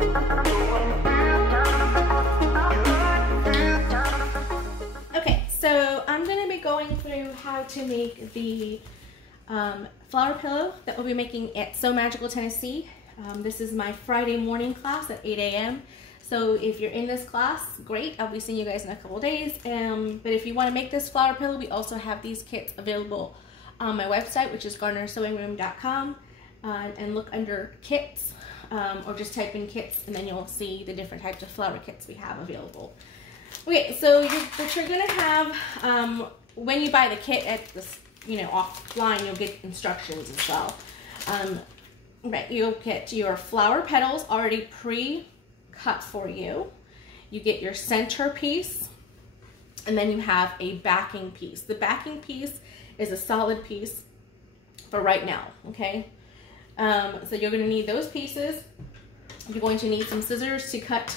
Okay, so I'm going to be going through how to make the flower pillow that we'll be making at So Magical, Tennessee. This is my Friday morning class at 8 a.m. So if you're in this class, great. I'll be seeing you guys in a couple days. But if you want to make this flower pillow, we also have these kits available on my website, which is garnersewingroom.com. And look under kits, or just type in kits, and then you'll see the different types of flower kits we have available. Okay, so what you're gonna have when you buy the kit at this, offline, you'll get instructions as well. Right, you'll get your flower petals already pre-cut for you. You get your center piece, and then you have a backing piece. The backing piece is a solid piece for right now, okay? So you're gonna need those pieces. You're going to need some scissors to cut,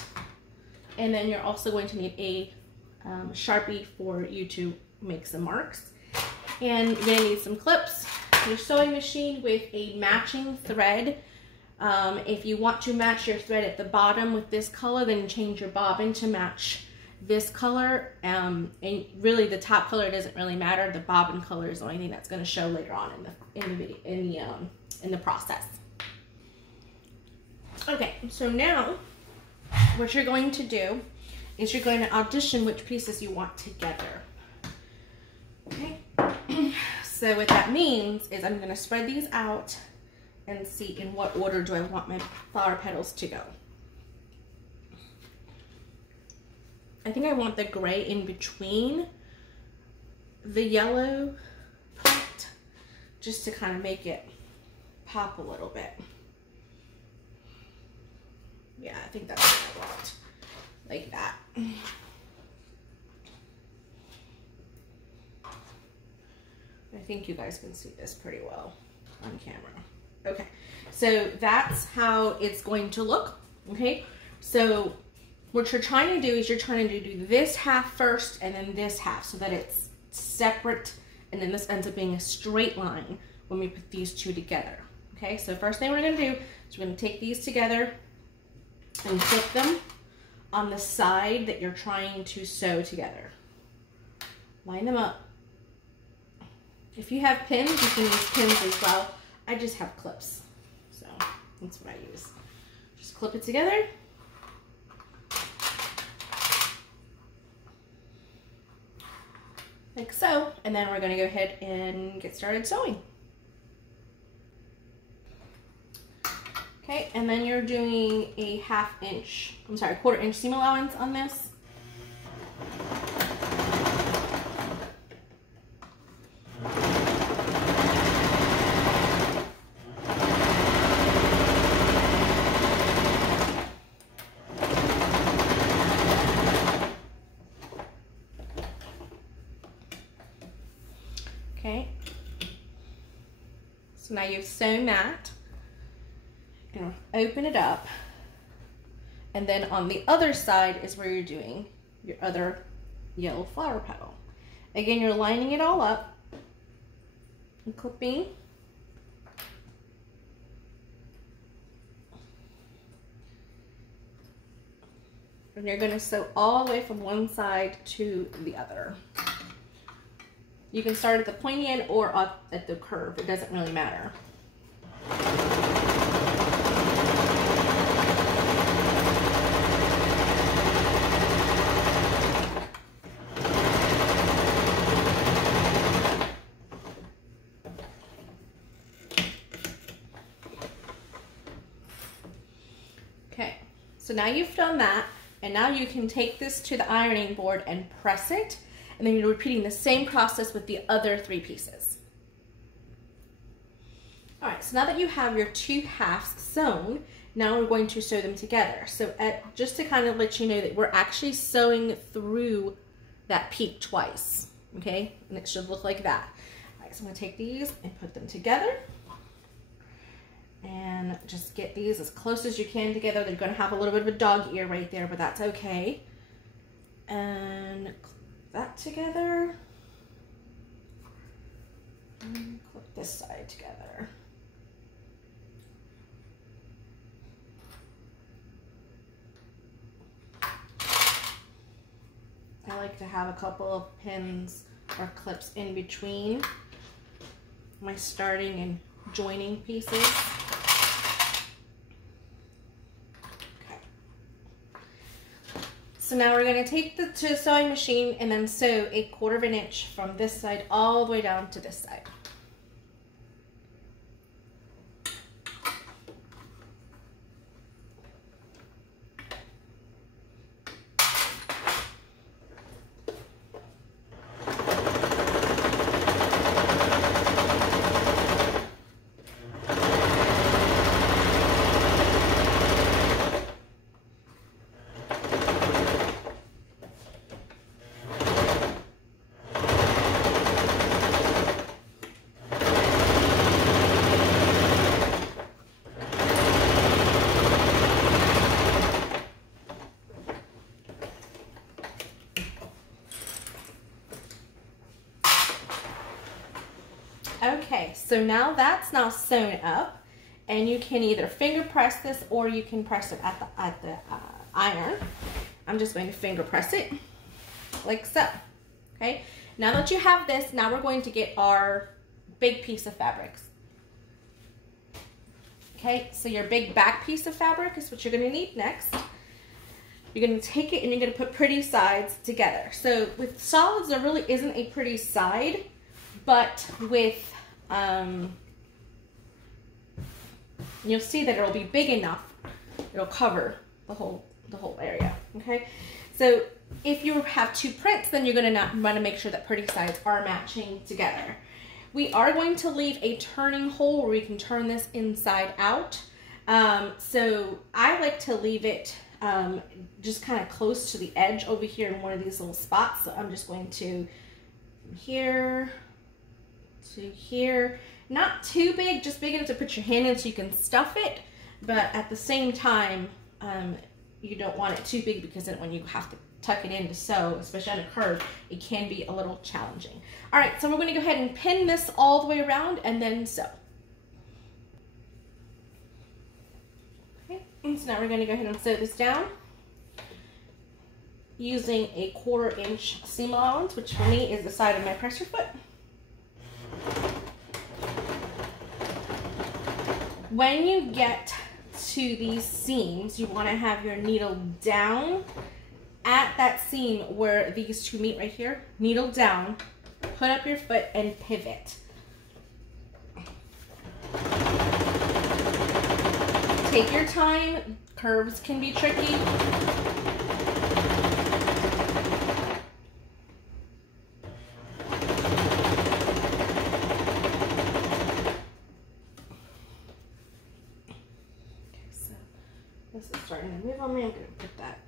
and then you're also going to need a Sharpie for you to make some marks. And you're gonna need some clips, your sewing machine with a matching thread. If you want to match your thread at the bottom with this color, then change your bobbin to match this color. And really the top color doesn't really matter. The bobbin color is the only thing that's gonna show later on in the process. Okay, so now what you're going to do is you're going to audition which pieces you want together. Okay, so what that means is I'm going to spread these out and see in what order do I want my flower petals to go. I think I want the gray in between the yellow part, just to kind of make it pop a little bit. Yeah, I think that's what I want, like that. I think you guys can see this pretty well on camera. Okay, so that's how it's going to look, okay? So what you're trying to do is you're trying to do this half first and then this half so that it's separate, and then this ends up being a straight line when we put these two together. Okay, so first thing we're gonna do is we're gonna take these together and flip them on the side that you're trying to sew together. Line them up. If you have pins, you can use pins as well. I just have clips, so that's what I use. Just clip it together. Like so, and then we're gonna go ahead and get started sewing. Okay, and then you're doing a quarter inch seam allowance on this. Okay, so now you've sewn that. And open it up, and then on the other side is where you're doing your other yellow flower petal. Again, you're lining it all up and clipping. And you're going to sew all the way from one side to the other. You can start at the pointy end or up at the curve. It doesn't really matter. Okay, so now you've done that, and now you can take this to the ironing board and press it, and then you're repeating the same process with the other three pieces. All right, so now that you have your two halves sewn, now we're going to sew them together. So just to kind of let you know that we're actually sewing through that peak twice, okay? And it should look like that. All right, so I'm gonna take these and put them together. And just get these as close as you can together. They're gonna have a little bit of a dog ear right there, but that's okay. And clip that together. And clip this side together. like to have a couple of pins or clips in between my starting and joining pieces. Okay. So now we're going to take the sewing machine and then sew 1/4 inch from this side all the way down to this side. Okay, so now that's now sewn up, and you can either finger press this or you can press it at the iron. I'm just going to finger press it like so. Okay, now that you have this, now we're going to get our big piece of fabrics. Okay, so your big back piece of fabric is what you're going to need next. You're going to take it and you're going to put pretty sides together. So with solids, there really isn't a pretty side, but with you'll see that it'll be big enough, it'll cover the whole area. Okay, so if you have 2 prints, then you're going to want to make sure that pretty sides are matching together. We are going to leave a turning hole where we can turn this inside out. So I like to leave it just kind of close to the edge over here in one of these little spots. So I'm just going to here to here. Not too big, just big enough to put your hand in so you can stuff it, but at the same time, you don't want it too big, because then when you have to tuck it in to sew, especially on a curve, it can be a little challenging. All right, so we're going to go ahead and pin this all the way around and then sew. Okay, and so now we're going to go ahead and sew this down using a 1/4 inch seam allowance, which for me is the side of my presser foot. When you get to these seams, you want to have your needle down at that seam where these 2 meet right here. Needle down, put up your foot and pivot. Take your time. Curves can be tricky. This is starting to move on me. I'm going to put that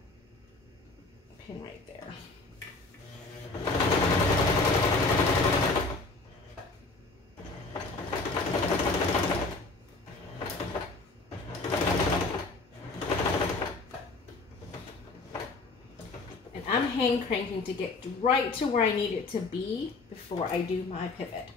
pin right there. And I'm hand cranking to get right to where I need it to be before I do my pivot.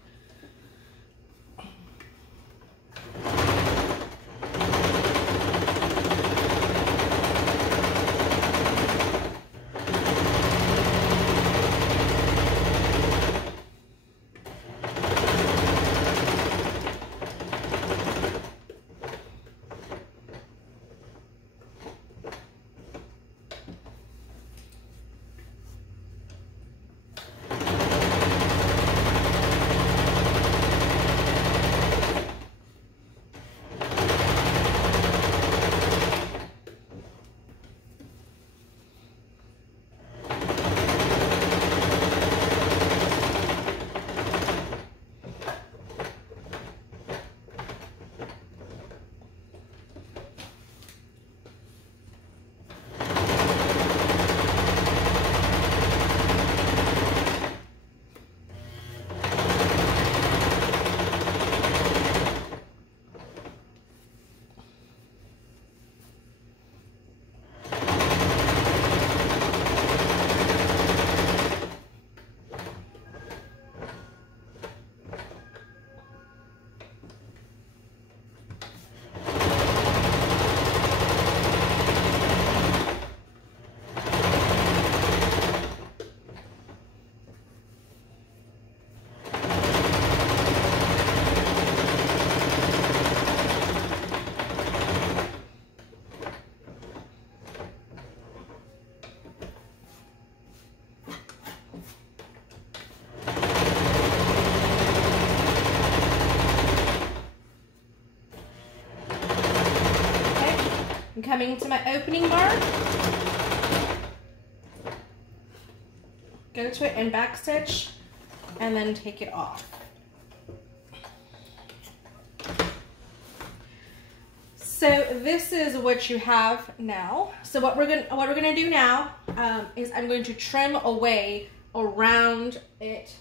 I'm coming to my opening bar, go to it and back stitch, and then take it off. So this is what you have now. So what we're gonna do now is I'm going to trim away around it.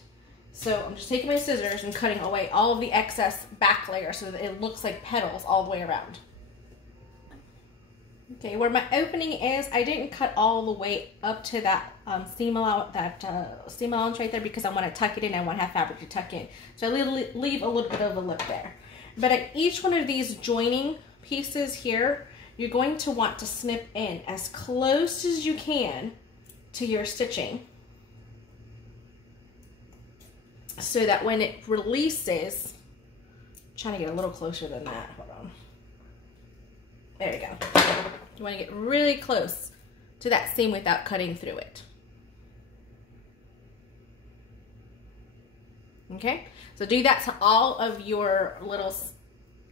So I'm just taking my scissors and cutting away all of the excess back layer so that it looks like petals all the way around. Okay, where my opening is, I didn't cut all the way up to that seam allowance right there because I want to tuck it in. I want to have fabric to tuck in. So I leave a little bit of a lip there. But at each one of these joining pieces here, you're going to want to snip in as close as you can to your stitching so that when it releases, I'm trying to get a little closer than that, hold on. There you go. You want to get really close to that seam without cutting through it. Okay, so do that to all of your little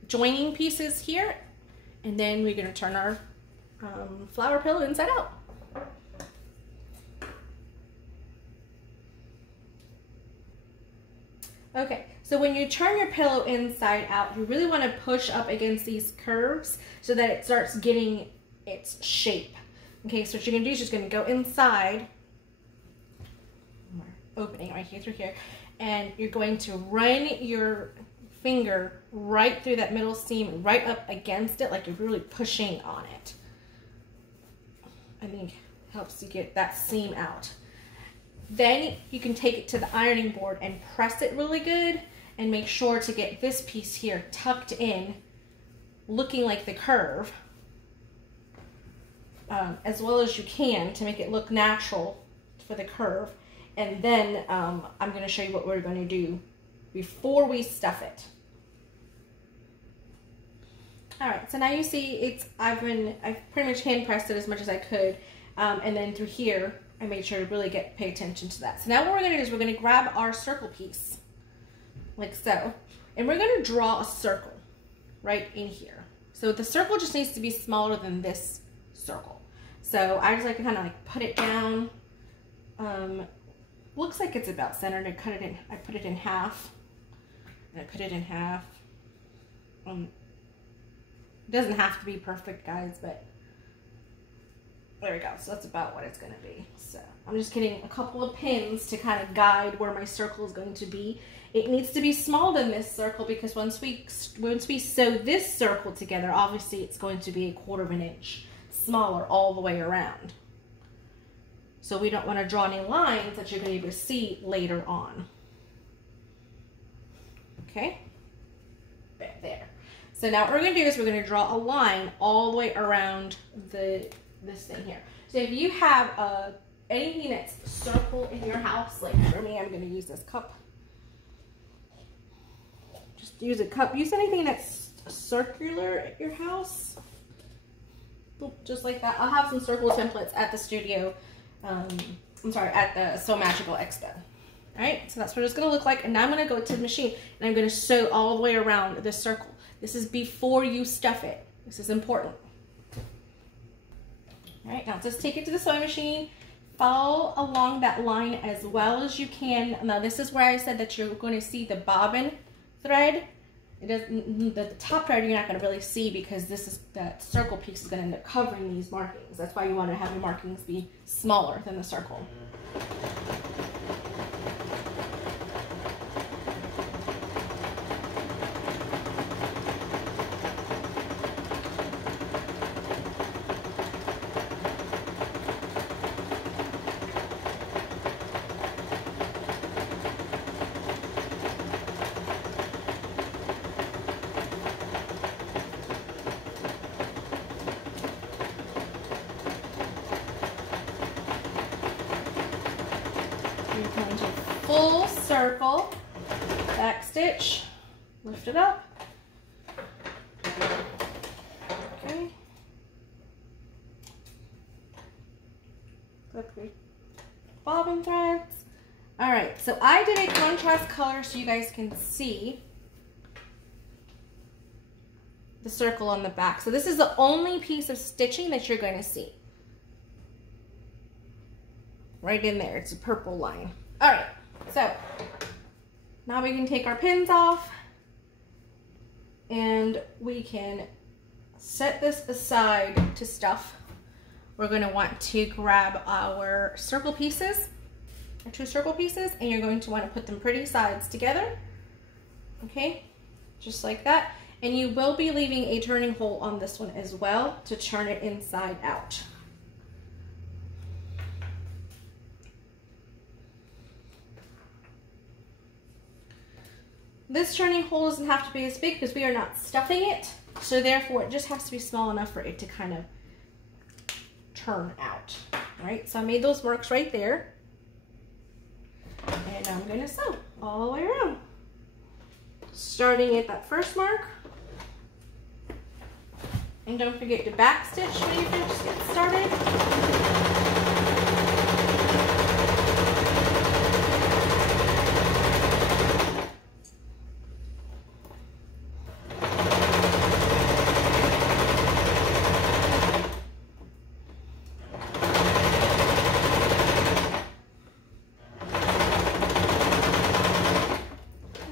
joining pieces here, and then we're going to turn our flower pillow inside out. Okay, so when you turn your pillow inside out, you really want to push up against these curves so that it starts getting its shape. Okay, so what you're going to do is just going to go inside, opening right here through here, and you're going to run your finger right through that middle seam, right up against it, like you're really pushing on it. I think helps you get that seam out. Then you can take it to the ironing board and press it really good and make sure to get this piece here tucked in, looking like the curve, as well as you can to make it look natural for the curve. And then I'm going to show you what we're going to do before we stuff it. All right, so now you see I've pretty much hand pressed it as much as I could, and then through here I made sure to really pay attention to that. So now what we're going to do is we're going to grab our circle piece like so, and we're going to draw a circle right in here. So the circle just needs to be smaller than this circle. So I just like to kind of like put it down. Looks like it's about centered. I put it in half, and I put it in half. It doesn't have to be perfect, guys, but there we go. So that's about what it's going to be. So I'm just getting a couple of pins to kind of guide where my circle is going to be. It needs to be smaller than this circle because once we sew this circle together, obviously it's going to be 1/4 of an inch smaller all the way around. So we don't want to draw any lines that you're going to be able to see later on. Okay, there. So now what we're going to do is we're going to draw a line all the way around this thing here. So if you have anything that's circle in your house, like for me, I'm going to use this cup. Just use a cup. Use anything that's circular at your house. Just like that. I'll have some circle templates at the studio. I'm sorry, at the Sew Magical Expo. All right, so that's what it's going to look like. And now I'm going to go to the machine and I'm going to sew all the way around this circle. This is before you stuff it. This is important. All right, now just take it to the sewing machine. Follow along that line as well as you can. Now this is where I said that you're going to see the bobbin thread. It doesn't, the top thread you're not going to really see because that circle piece is going to end up covering these markings. That's why you want to have your markings be smaller than the circle. You're going to full circle, back stitch, lift it up. Okay. Clip your bobbin threads. All right, so I did a contrast color so you guys can see the circle on the back. So this is the only piece of stitching that you're going to see. Right in there, it's a purple line. All right, so now we can take our pins off and we can set this aside to stuff. We're going to want to grab our circle pieces, our 2 circle pieces, and you're going to want to put them pretty sides together. Okay, just like that. And you will be leaving a turning hole on this one as well to turn it inside out. This turning hole doesn't have to be as big because we are not stuffing it, so therefore it just has to be small enough for it to kind of turn out. All right, so I made those marks right there, and I'm going to sew all the way around. Starting at that first mark, and don't forget to back stitch when you just get started.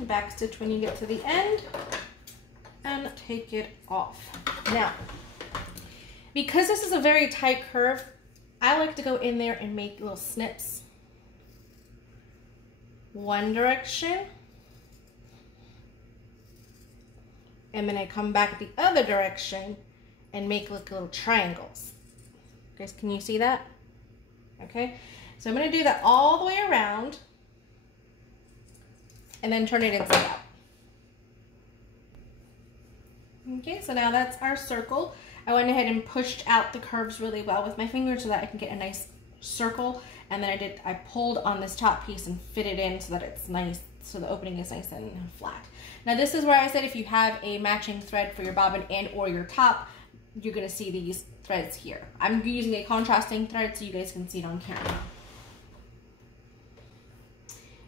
Back stitch when you get to the end and take it off. Now, because this is a very tight curve, I like to go in there and make little snips. One direction, and then I come back the other direction and make like little triangles. Guys, can you see that? Okay, so I'm going to do that all the way around and then turn it inside out. Okay, so now that's our circle. I went ahead and pushed out the curves really well with my finger so that I can get a nice circle. And then I pulled on this top piece and fit it in so that it's nice, so the opening is nice and flat. Now this is where I said if you have a matching thread for your bobbin and or your top, you're gonna see these threads here. I'm using a contrasting thread so you guys can see it on camera.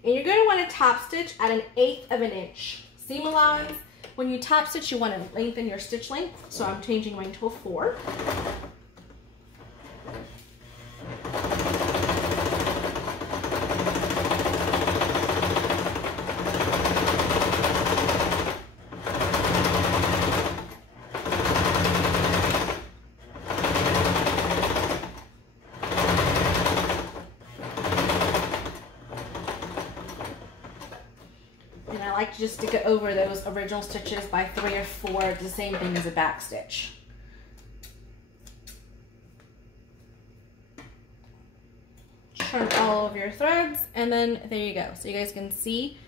And you're going to want to top stitch at 1/8 of an inch. Seam allowance, when you top stitch, you want to lengthen your stitch length. So I'm changing mine to a 4. I like to just stick it over those original stitches by 3 or 4. It's the same thing as a back stitch. Turn all of your threads, and then there you go. So you guys can see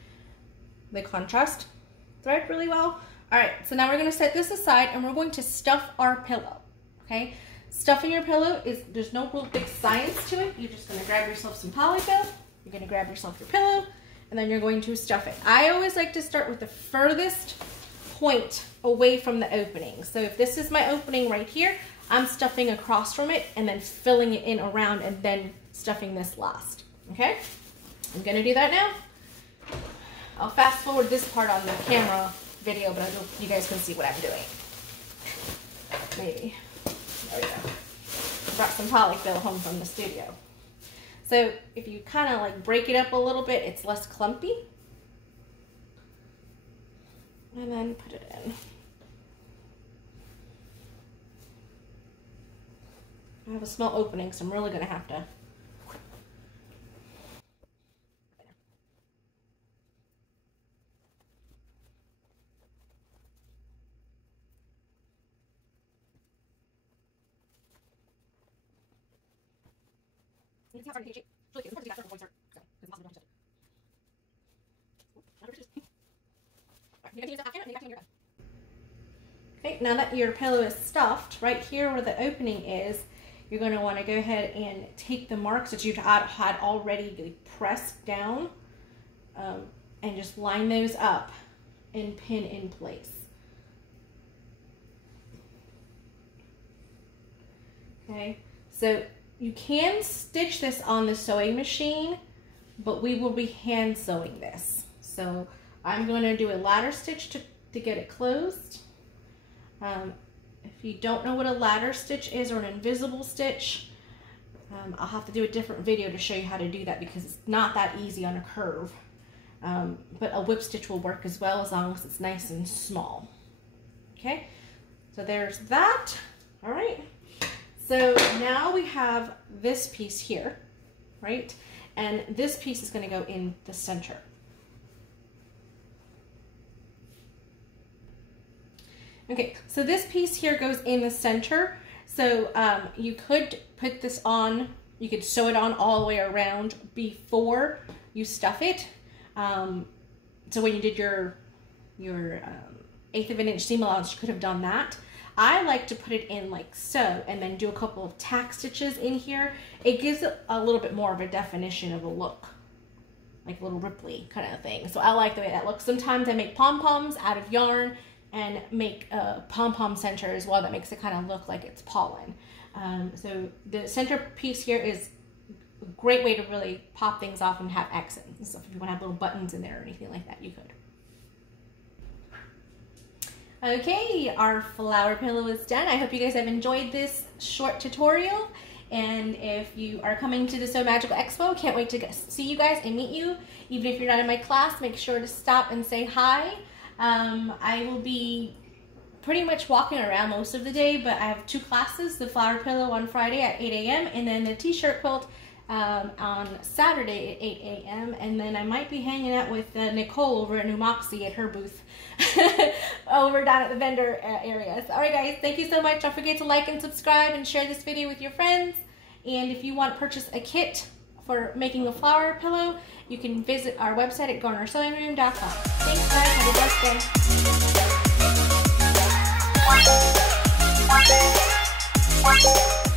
the contrast thread really well. All right, so now we're going to set this aside and we're going to stuff our pillow. Okay, stuffing your pillow is, there's no real big science to it. You're just going to grab yourself some polyfill. You're going to grab yourself your pillow, and then you're going to stuff it. I always like to start with the furthest point away from the opening. So if this is my opening right here, I'm stuffing across from it and then filling it in around and then stuffing this last. Okay, I'm gonna do that now. I'll fast forward this part on the camera video, but I hope you guys can see what I'm doing. Maybe. There we go. Brought some polyfill home from the studio. So if you kind of like break it up a little bit, it's less clumpy. And then put it in. I have a small opening, so I'm really going to have to. Okay, now that your pillow is stuffed, right here where the opening is, you're going to want to go ahead and take the marks that you had already pressed down and just line those up and pin in place. Okay, so you can stitch this on the sewing machine, but we will be hand sewing this. So I'm going to do a ladder stitch to get it closed. If you don't know what a ladder stitch is or an invisible stitch, I'll have to do a different video to show you how to do that because it's not that easy on a curve. But a whip stitch will work as well as long as it's nice and small. Okay, so there's that. All right, so now we have this piece here, right? And this piece is going to go in the center. Okay, so this piece here goes in the center. So you could put this on, you could sew it on all the way around before you stuff it. So when you did your 1/8 of an inch seam allowance, you could have done that. I like to put it in like so and then do a couple of tack stitches in here. It gives it a little bit more of a definition of a look, like a little ripply kind of thing. So I like the way that looks. Sometimes I make pom-poms out of yarn and make a pom-pom center as well that makes it kind of look like it's pollen. So the center piece here is a great way to really pop things off and have accents and stuff. If you want to have little buttons in there or anything like that, you could. Okay, our flower pillow is done. I hope you guys have enjoyed this short tutorial. And if you are coming to the Sew Magical Expo, can't wait to see you guys and meet you. Even if you're not in my class, make sure to stop and say hi. I will be pretty much walking around most of the day, but I have 2 classes, the flower pillow on Friday at 8 a.m. and then the t-shirt quilt on Saturday at 8 a.m. And then I might be hanging out with Nicole over at New Moxie at her booth over down at the vendor area. So, all right guys, thank you so much. Don't forget to like and subscribe and share this video with your friends. And if you want to purchase a kit for making a flower pillow, you can visit our website at garnersewingroom.com. Thanks guys, have a blessed day.